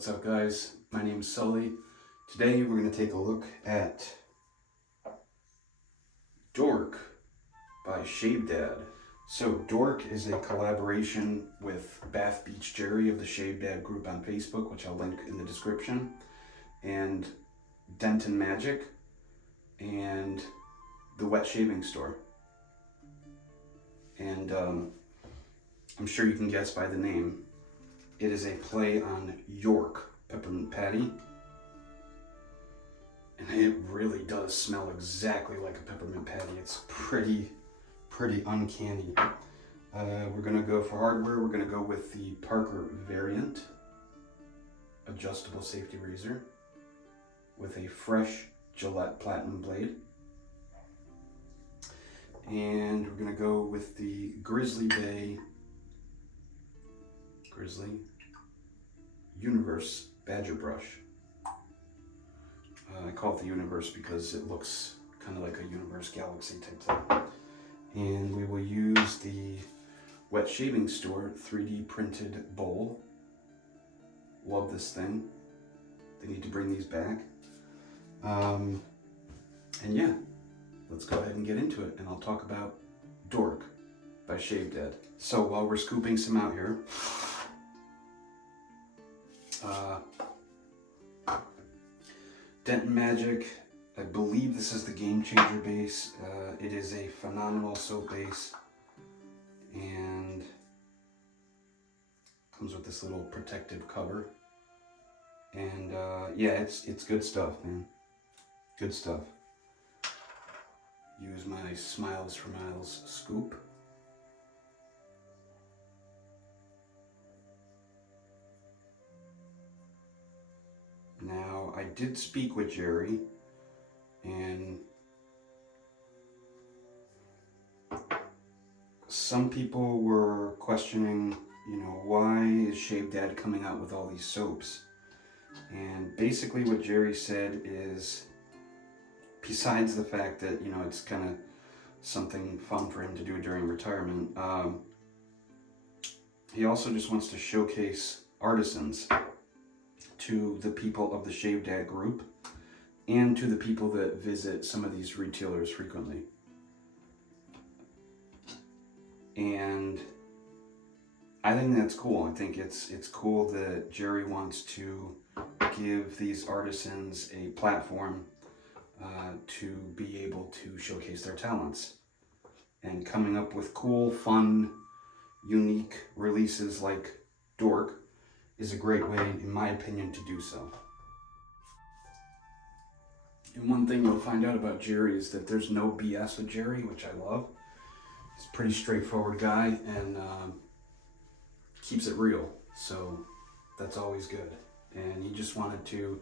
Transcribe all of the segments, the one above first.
What's up, guys? My name is Sully. Today we're going to take a look at Dork by Shave Dad. So Dork is a collaboration with Bath Beach Jerry of the Shave Dad group on Facebook, which I'll link in the description, and Denton Magic and the Wet Shaving Store. And I'm sure you can guess by the name. It is a play on York peppermint patty. And it really does smell exactly like a peppermint patty. It's pretty uncanny. We're gonna go for hardware. We're gonna go with the Parker variant adjustable safety razor with a fresh Gillette Platinum blade. And we're gonna go with the Grizzly Bay Universe Badger Brush. I call it the Universe because it looks kind of like a Universe Galaxy type thing. And we will use the Wet Shaving Store 3D printed bowl. Love this thing. They need to bring these back. And yeah, let's go ahead and get into it, and I'll talk about Dork by Shave Dad. So while we're scooping some out here, Denton Magic, I believe this is the Game Changer base. It is a phenomenal soap base, and comes with this little protective cover. And yeah, it's good stuff, man. Good stuff. Use my Smiles for Miles scoop. Now, I did speak with Jerry, and some people were questioning, why is Shave Dad coming out with all these soaps? And basically what Jerry said is, besides the fact that, it's kind of something fun for him to do during retirement, he also just wants to showcase artisans to the people of the Shave Dad group and to the people that visit some of these retailers frequently. And I think that's cool. I think it's cool that Jerry wants to give these artisans a platform to be able to showcase their talents. And coming up with cool, fun, unique releases like Dork is a great way, in my opinion, to do so. And one thing you'll find out about Jerry is that there's no BS with Jerry, which I love. He's a pretty straightforward guy and keeps it real, so that's always good. And he just wanted to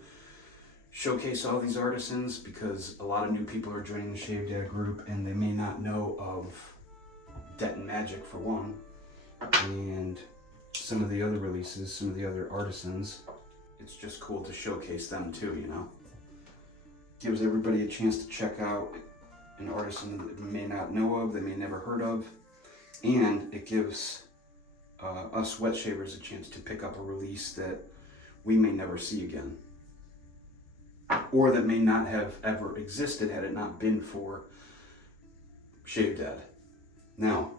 showcase all these artisans because a lot of new people are joining the Shave Dad group and they may not know of Denton Magic for one, and some of the other releases, some of the other artisans. It's just cool to showcase them too, Gives everybody a chance to check out an artisan that they may not know of, they may never heard of, and it gives us wet shavers a chance to pick up a release that we may never see again, or that may not have ever existed had it not been for Shave Dad. Now,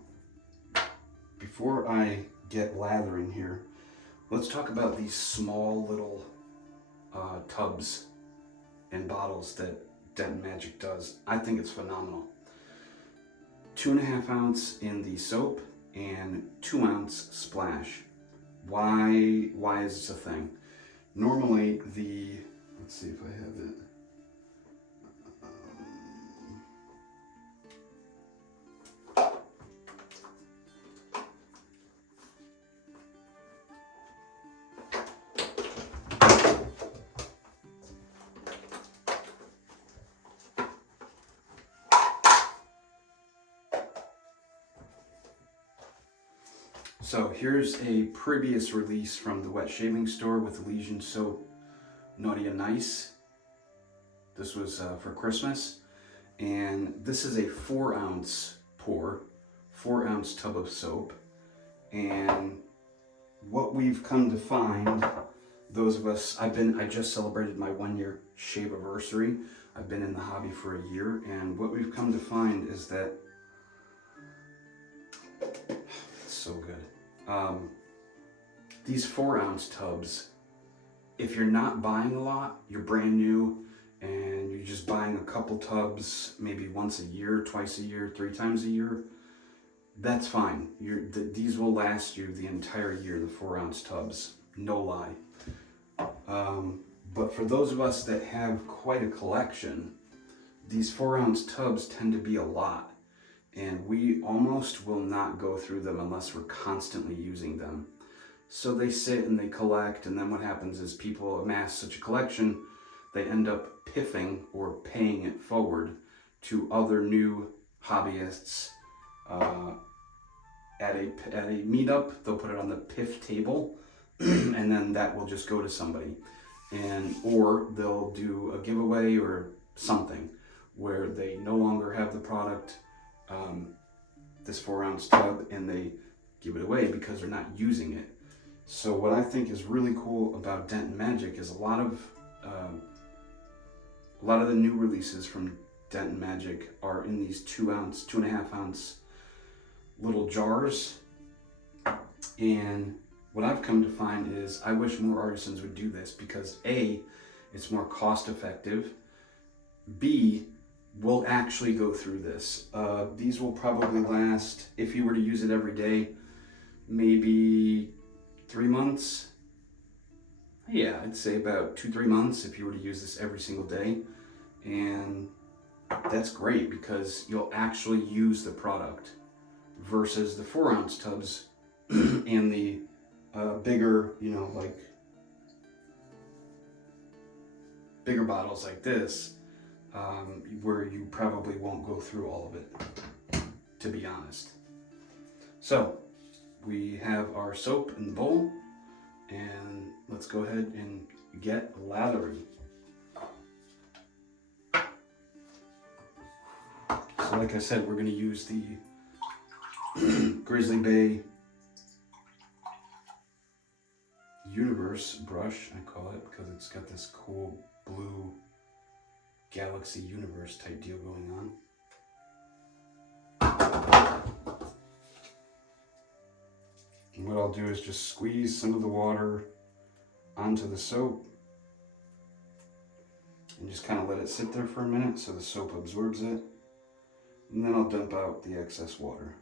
before I get lathering here, let's talk about these small little tubs and bottles that Denton Magic does. I think it's phenomenal. 2.5 ounce in the soap and 2 ounce splash. Why is this a thing? Normally let's see if I have it. So here's a previous release from the Wet Shaving Store with Legion Soap Naughty and Nice. This was for Christmas, and this is a 4 ounce pour, 4 ounce tub of soap. And what we've come to find those of us, I just celebrated my 1-year shave anniversary. I've been in the hobby for a year, and what we've come to find is that it's so good. These 4-ounce tubs, if you're not buying a lot, you're brand new, and you're just buying a couple tubs, maybe once a year, twice a year, 3 times a year, that's fine. These will last you the entire year, the 4-ounce tubs, no lie. But for those of us that have quite a collection, these 4-ounce tubs tend to be a lot, and we almost will not go through them unless we're constantly using them. So they sit and they collect, and then what happens is people amass such a collection, they end up PIF'ING or paying it forward to other new hobbyists. At a meetup, they'll put it on the PIF table, and then that will just go to somebody. Or they'll do a giveaway or something where they no longer have the product, this 4-ounce tub, and they give it away because they're not using it. So what I think is really cool about Denton Magic is a lot of the new releases from Denton Magic are in these 2-ounce, 2.5-ounce little jars. And what I've come to find is I wish more artisans would do this because A, it's more cost effective. B, we'll actually go through this. These will probably last, if you were to use it every day, maybe 3 months. Yeah, I'd say about 2-3 months if you were to use this every single day. And that's great because you'll actually use the product versus the 4-ounce tubs and the bigger, like bigger bottles like this, where you probably won't go through all of it, to be honest. So we have our soap in the bowl, and let's go ahead and get lathery. So like I said, we're going to use the Grizzly Bay Universe brush, I call it, because it's got this cool blue galaxy universe type deal going on. And what I'll do is just squeeze some of the water onto the soap and just kind of let it sit there for a minute so the soap absorbs it. And then I'll dump out the excess water.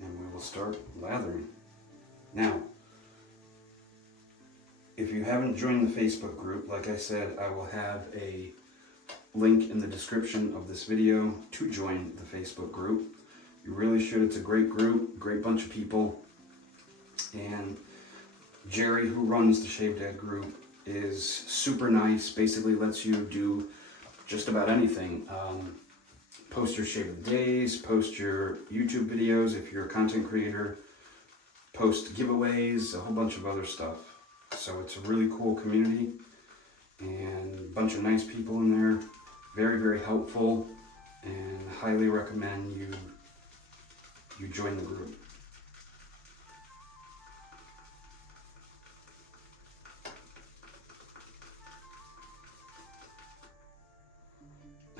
And we will start lathering. Now, if you haven't joined the Facebook group, like I said, I will have a link in the description of this video to join the Facebook group. You really should. It's a great group, great bunch of people. And Jerry, who runs the Shave Dad group, is super nice. Basically lets you do just about anything. Post your shave of the days, post your YouTube videos if you're a content creator, post giveaways, a whole bunch of other stuff. So it's a really cool community and a bunch of nice people in there. Very, very helpful, and highly recommend you join the group.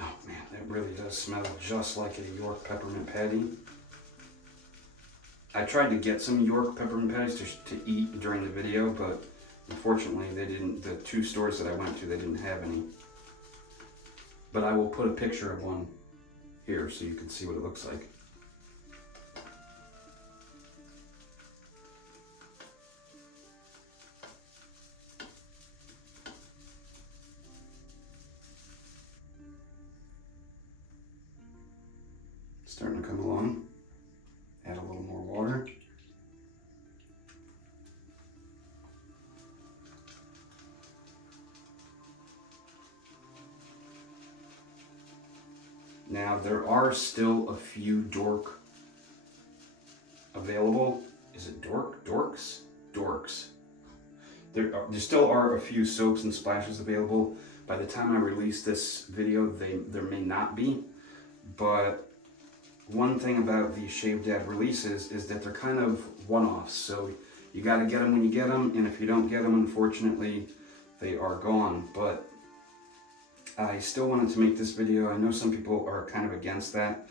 Oh man, that really does smell just like a York peppermint patty. I tried to get some York peppermint patties to eat during the video, but unfortunately they didn't. The 2 stores that I went to, they didn't have any. But I will put a picture of one here so you can see what it looks like. Starting to come along. Add a little more water. Now there are still a few Dork available. Is it Dork? Dorks? Dorks. there still are a few soaps and splashes available. By the time I release this video, there may not be. But one thing about the Shave Dad releases is that they're kind of one-offs. So you got to get them when you get them, and if you don't get them, unfortunately, they are gone. But I still wanted to make this video. I know some people are kind of against that.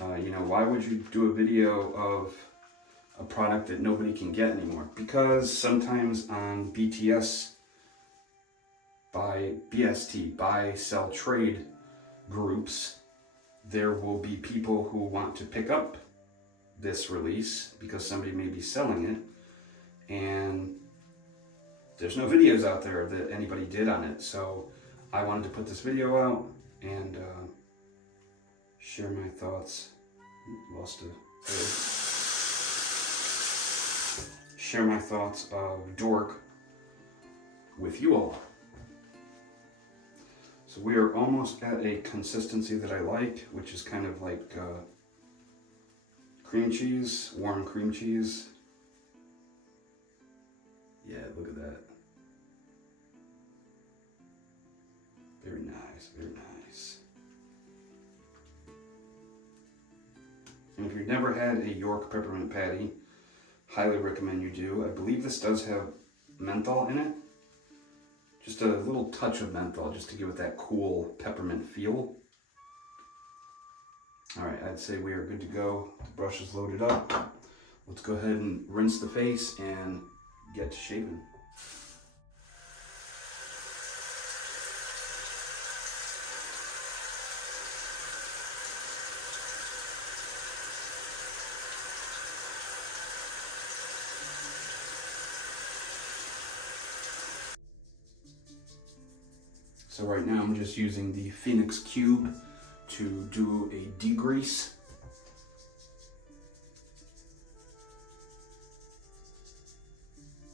You know, why would you do a video of a product that nobody can get anymore? Because sometimes on BTS, buy, sell, trade groups, there will be people who want to pick up this release because somebody may be selling it, and there's no videos out there that anybody did on it. So I wanted to put this video out and share my thoughts. Share my thoughts of Dork with you all. So we are almost at a consistency that I like, which is kind of like cream cheese, warm cream cheese. Yeah, look at that. Very nice, very nice. And if you've never had a York peppermint patty, highly recommend you do. I believe this does have menthol in it. Just a little touch of menthol, just to give it that cool peppermint feel. All right, I'd say we are good to go. The brush is loaded up. Let's go ahead and rinse the face and get to shaving. So right now I'm just using the Phoenix Cube to do a degrease.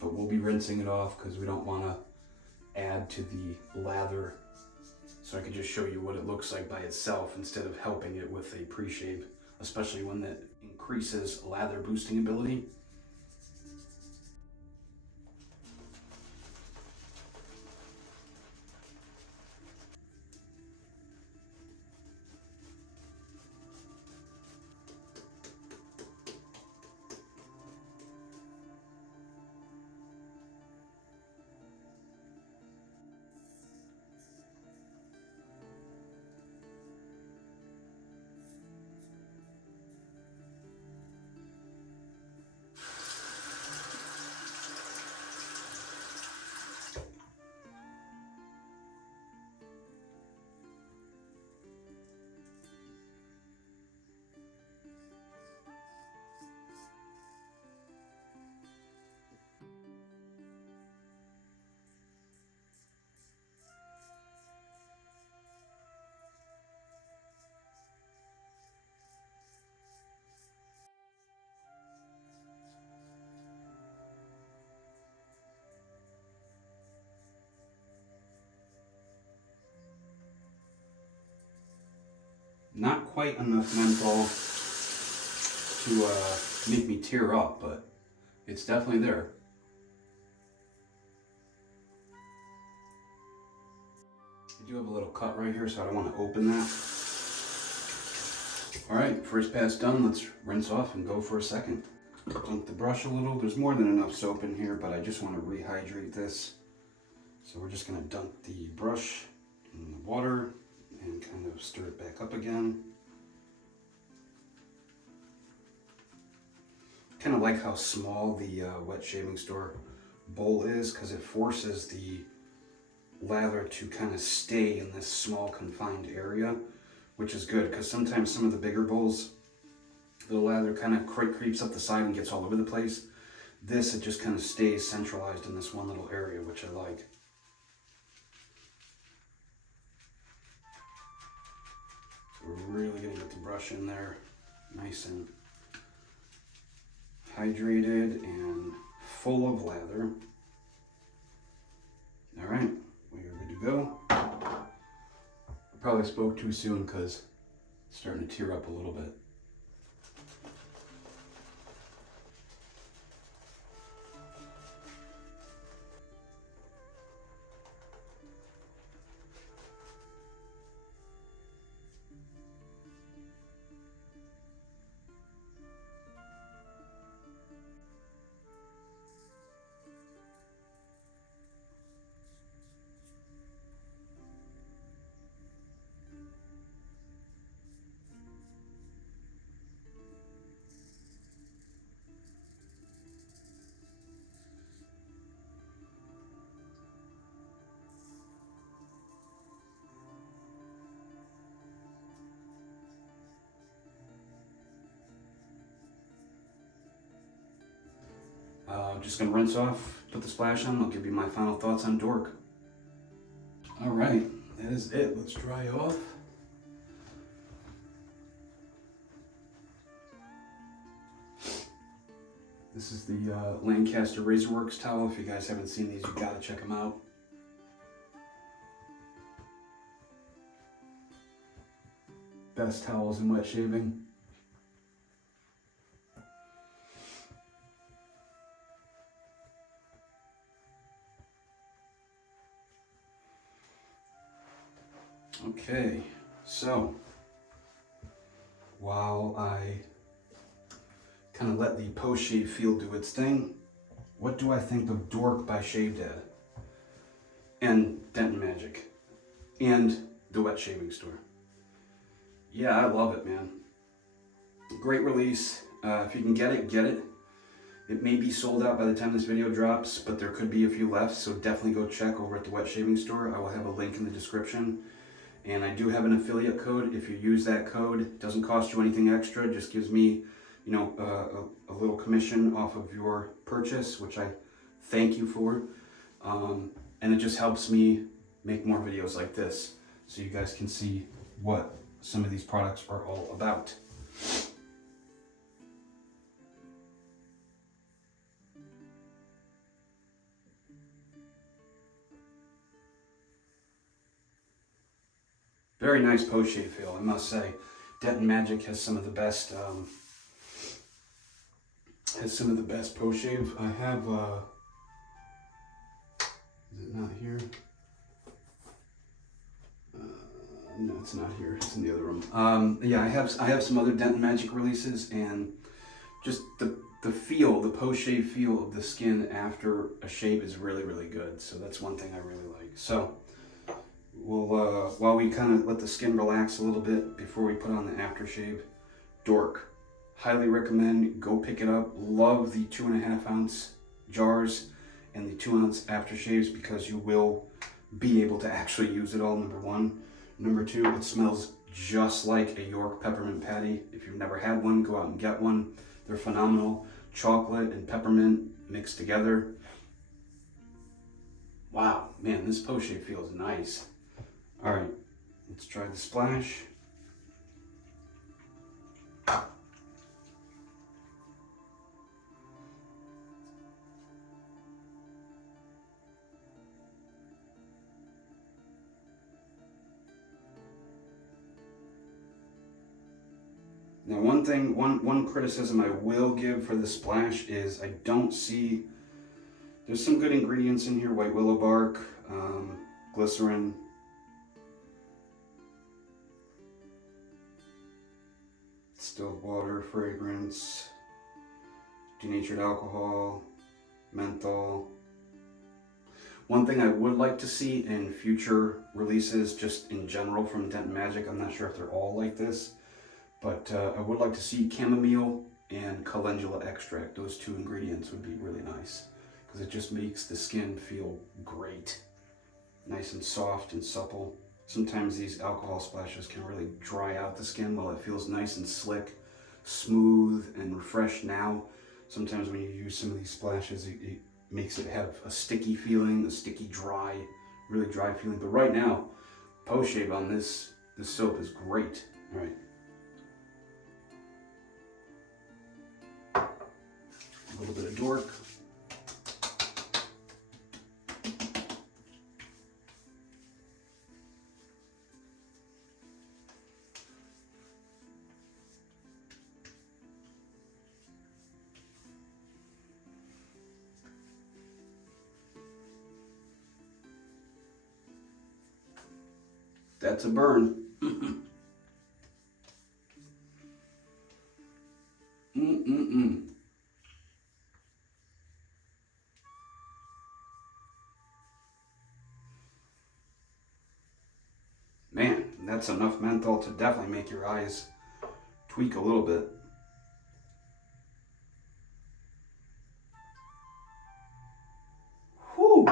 But we'll be rinsing it off because we don't want to add to the lather. So I can just show you what it looks like by itself instead of helping it with a pre-shave, especially when that increases lather boosting ability. Not quite enough menthol to make me tear up, but it's definitely there. I do have a little cut right here, so I don't want to open that. All right, first pass done. Let's rinse off and go for a second. Dunk the brush a little. There's more than enough soap in here, but I just want to rehydrate this. So we're just going to dunk the brush in the water and kind of stir it back up again. Kind of like how small the wet shaving store bowl is, because it forces the lather to kind of stay in this small confined area, which is good, because sometimes some of the bigger bowls, the lather kind of creeps up the side and gets all over the place. This, it just kind of stays centralized in this one little area, which I like. We're really gonna get the brush in there nice and hydrated and full of lather. All right, we are good to go. I probably spoke too soon because it's starting to tear up a little bit. just gonna rinse off, put the splash on. I'll give you my final thoughts on Dork. All right, that is it. Let's dry off. This is the Lancaster Razorworks towel. If you guys haven't seen these, you gotta check them out. Best towels in wet shaving. Okay, so while I kind of let the post-shave feel do its thing, what do I think of Dork by Shave Dad and Denton Magic and the Wet Shaving Store? Yeah, I love it, man. Great release. If you can get it, get it. It may be sold out by the time this video drops, but there could be a few left, so definitely go check over at the Wet Shaving Store. I will have a link in the description. And I do have an affiliate code. If you use that code, it doesn't cost you anything extra. It just gives me, you know, a little commission off of your purchase, which I thank you for. And it just helps me make more videos like this, so you guys can see what some of these products are all about. Very nice post-shave feel, I must say. Denton Magic has some of the best post-shave. I have is it not here? No, it's not here. It's in the other room. Yeah, I have some other Denton Magic releases, and just the feel, the post-shave feel of the skin after a shave is really, really good. So that's one thing I really like. So we'll while we kind of let the skin relax a little bit before we put on the aftershave, Dork. Highly recommend. Go pick it up. Love the 2.5 ounce jars and the 2 ounce aftershaves, because you will be able to actually use it all, number one. Number two, it smells just like a York peppermint patty. If you've never had one, go out and get one. They're phenomenal. Chocolate and peppermint mixed together. Wow, man, this post-shave feels nice. All right, let's try the splash. Now, one criticism I will give for the splash is I don't see, there's some good ingredients in here: white willow bark, glycerin, distilled water, fragrance, denatured alcohol, menthol. One thing I would like to see in future releases, just in general from Denton Magic, I'm not sure if they're all like this, but I would like to see chamomile and calendula extract. Those two ingredients would be really nice, because it just makes the skin feel great. Nice and soft and supple. Sometimes these alcohol splashes can really dry out the skin while it feels nice and slick, smooth, and refreshed now. Sometimes when you use some of these splashes, it makes it have a sticky feeling, a sticky, dry, really dry feeling. But right now, post-shave on this soap is great. All right. A little bit of Dork. That's a burn. Man, that's enough menthol to definitely make your eyes tweak a little bit. Whew.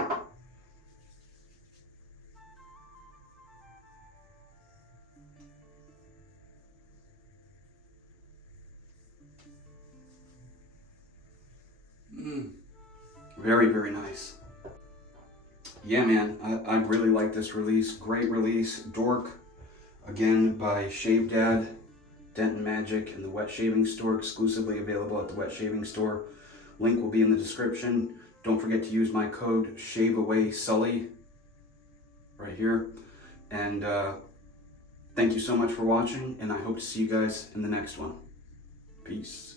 Very, very nice. Yeah, man, I really like this release. Great release. Dork, again by Shave Dad, Dent and Magic, and the Wet Shaving Store, exclusively available at the Wet Shaving Store. Link will be in the description. Don't forget to use my code ShaveAwaySully right here. And thank you so much for watching, and I hope to see you guys in the next one. Peace.